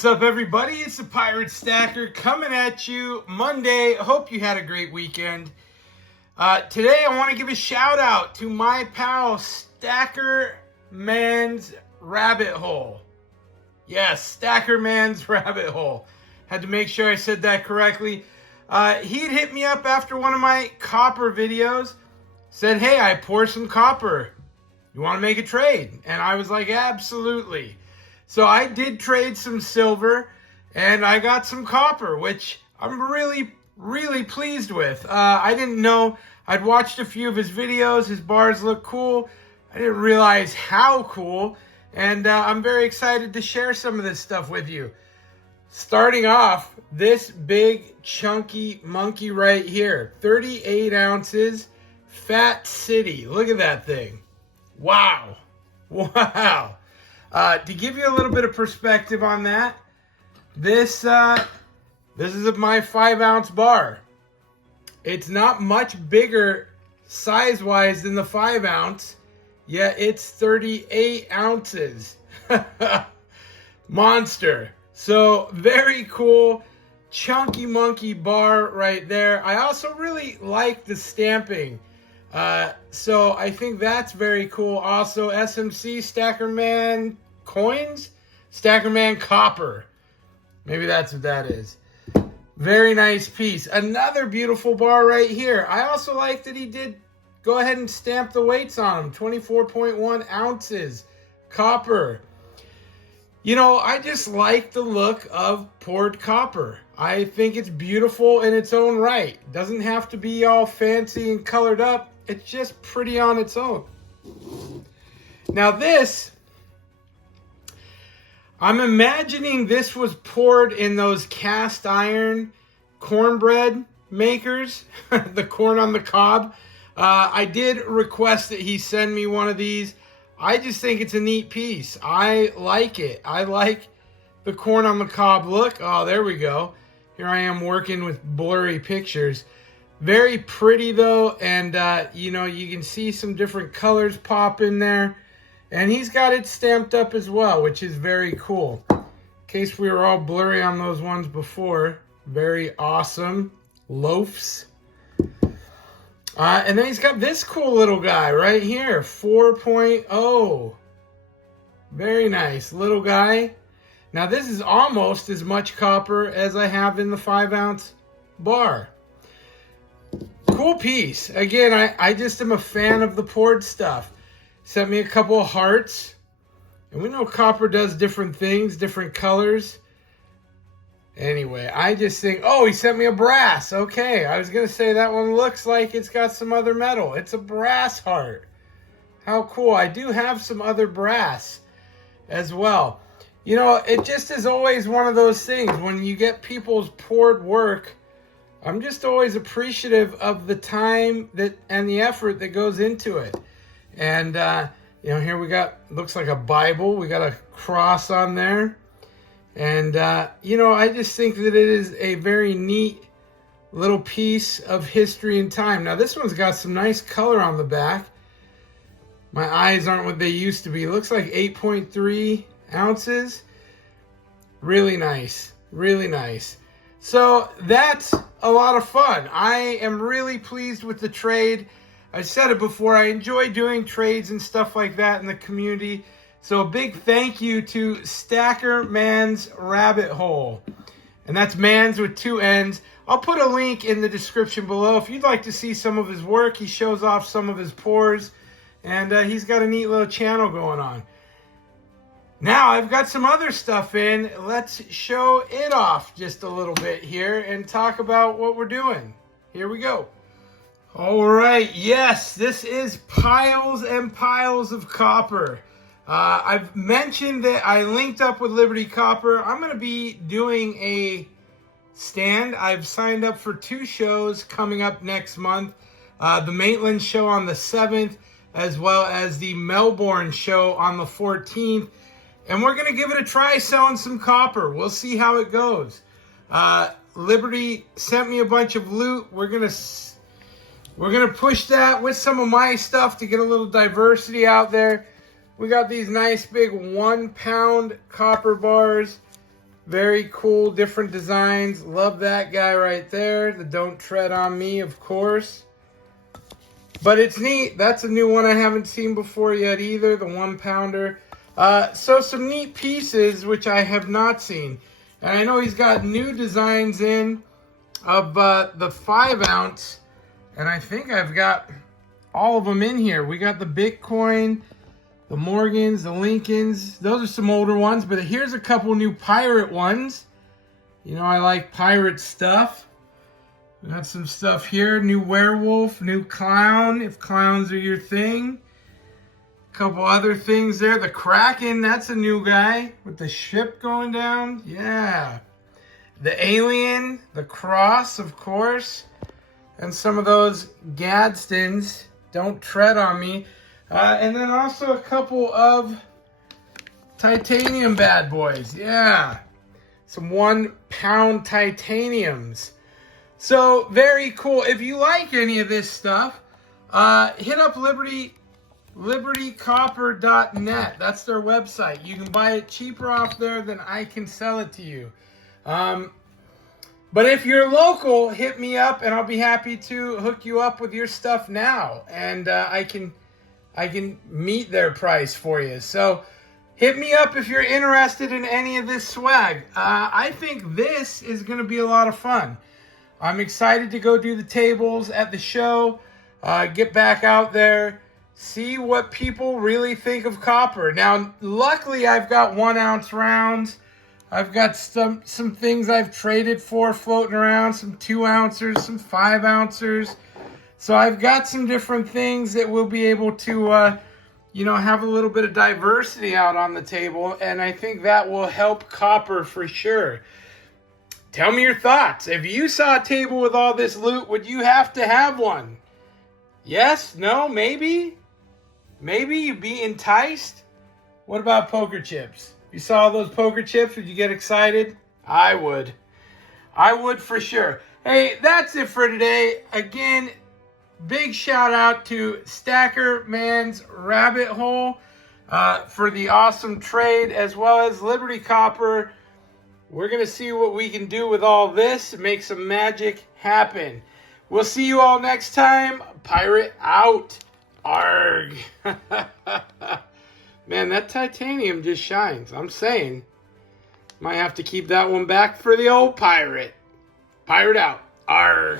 What's up, everybody? It's the Pirate Stacker coming at you Monday. Hope you had a great weekend. Today, I want to give a shout out to my pal Stacker Man's Rabbit Hole. Yes, Stacker Man's Rabbit Hole. Had to make sure I said that correctly. He'd hit me up after one of my copper videos. Said, hey, I pour some copper. You want to make a trade? And I was like, absolutely. So I did trade some silver, and I got some copper, which I'm really, really pleased with. I didn't know. I'd watched a few of his videos. His bars look cool. I didn't realize how cool, and I'm very excited to share some of this stuff with you. Starting off, this big, chunky monkey right here, 38 ounces, Fat City. Look at that thing. Wow. Wow. To give you a little bit of perspective on that, this is my 5-ounce bar. It's not much bigger size-wise than the 5-ounce, yet it's 38 ounces. Monster. So, very cool, chunky monkey bar right there. I also really like the stamping. So I think that's very cool. Also, SMC Stackerman coins, Stackerman copper. Maybe that's what that is. Very nice piece. Another beautiful bar right here. I also like that he did go ahead and stamp the weights on them. 24.1 ounces copper. You know, I just like the look of poured copper. I think it's beautiful in its own right. It doesn't have to be all fancy and colored up. It's just pretty on its own. Now this, I'm imagining this was poured in those cast iron cornbread makers, the corn on the cob. I did request that he send me one of these. I just think it's a neat piece. I like it. I like the corn on the cob look. Oh, there we go. Here I am working with blurry pictures. Very pretty though, and you know, you can see some different colors pop in there. And he's got it stamped up as well, which is very cool. In case we were all blurry on those ones before. Very awesome. Loafs. And then he's got this cool little guy right here, 4.0. Very nice little guy. Now this is almost as much copper as I have in the 5-ounce bar. Cool piece. Again, I just am a fan of the poured stuff. Sent me a couple of hearts. And we know copper does different things, different colors. Anyway, I just think, oh, he sent me a brass. Okay, I was going to say that one looks like it's got some other metal. It's a brass heart. How cool. I do have some other brass as well. You know, it just is always one of those things. When you get people's poured work, I'm just always appreciative of the time that and the effort that goes into it. And, you know, here we got, looks like a Bible. We got a cross on there. And, you know, I just think that it is a very neat little piece of history and time. Now, this one's got some nice color on the back. My eyes aren't what they used to be. It looks like 8.3 ounces. Really nice. Really nice. So that's a lot of fun. I am really pleased with the trade. I said it before, I enjoy doing trades and stuff like that in the community. So a big thank you to Stacker Man's Rabbit Hole. And that's Man's with 2 N's. I'll put a link in the description below. If you'd like to see some of his work, he shows off some of his pours. And he's got a neat little channel going on. Now I've got some other stuff in. Let's show it off just a little bit here and talk about what we're doing. Here we go. All right, yes, this is piles and piles of copper. I've mentioned that I linked up with Liberty Copper. I'm going to be doing a stand. I've signed up for 2 shows coming up next month. The Maitland show on the 7th, as well as the Melbourne show on the 14th. And we're going to give it a try selling some copper. We'll see how it goes. Liberty sent me a bunch of loot. We're going to push that with some of my stuff to get a little diversity out there. We got these nice big 1-pound copper bars. Very cool, different designs. Love that guy right there. The Don't Tread on Me, of course. But it's neat. That's a new one I haven't seen before yet either, the 1 pounder. So some neat pieces, which I have not seen. And I know he's got new designs in of the 5 ounce. And I think I've got all of them in here. We got the Bitcoin, the Morgans, the Lincolns. Those are some older ones, but here's a couple new pirate ones. You know, I like pirate stuff. We got some stuff here. New werewolf, new clown, if clowns are your thing. A couple other things there. The Kraken, that's a new guy with the ship going down. Yeah. The alien, the cross, of course. And some of those Gadsdens, Don't Tread on Me. And then also a couple of titanium bad boys. Yeah. Some 1 pound titaniums. So, very cool. If you like any of this stuff, hit up libertycopper.net. That's their website. You can buy it cheaper off there than I can sell it to you. But if you're local, hit me up and I'll be happy to hook you up with your stuff now. And I can meet their price for you. So hit me up if you're interested in any of this swag. I think this is going to be a lot of fun. I'm excited to go do the tables at the show, get back out there, see what people really think of copper. Now, luckily, I've got 1 ounce rounds. I've got some things I've traded for floating around, some 2 ounces, some 5 ounces. So I've got some different things that we'll be able to, you know, have a little bit of diversity out on the table. And I think that will help copper for sure. Tell me your thoughts. If you saw a table with all this loot, would you have to have one? Yes? No? Maybe? Maybe you'd be enticed? What about poker chips? If you saw those poker chips, would you get excited? I would. I would for sure. Hey, that's it for today. Again, big shout out to Stacker Man's Rabbit Hole for the awesome trade, as well as Liberty Copper. We're going to see what we can do with all this and make some magic happen. We'll see you all next time. Pirate out. Arg. Man, that titanium just shines. I'm saying. Might have to keep that one back for the old pirate. Pirate out. Arg.